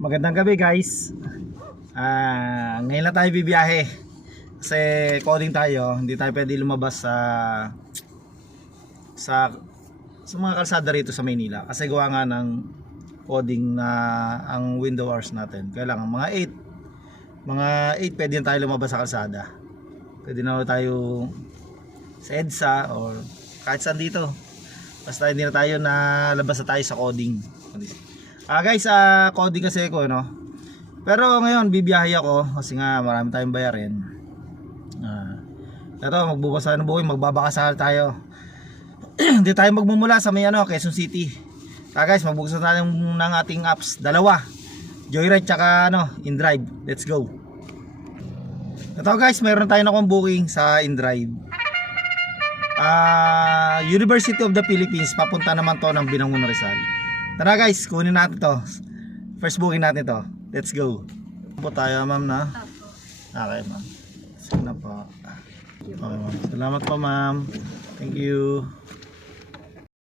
Magandang gabi guys. Ngayon na tayo bibiyahe. Kasi coding tayo, hindi tayo pwede lumabas sa mga kalsada rito sa Maynila. Kasi gawa nga ng coding na ang window hours natin. Kailangan mga 8 pwede na tayo lumabas sa kalsada. Pwede na tayo sa EDSA or kahit saan dito. Basta hindi na tayo labas na tayo sa coding. Guys, coding kasi ako, no? Pero ngayon bibiyahe ako kasi nga marami tayong bayarin. Ito, magbukas tayo ng buhay, magbabakasal tayo. Hindi tayo magmumula sa may Quezon City. Guys, magbukas tayo ng ating apps, dalawa. Joyride tsaka InDrive. Let's go. Ito guys, meron tayo na akong booking sa InDrive. University of the Philippines, papunta naman to ng Binangon, Rizal. Tara guys, kunin natin to. First booking natin to. Let's go. Po tayo ma'am na? Okay ma'am. Sige na po. Okay ma'am. Salamat po ma'am. Thank you.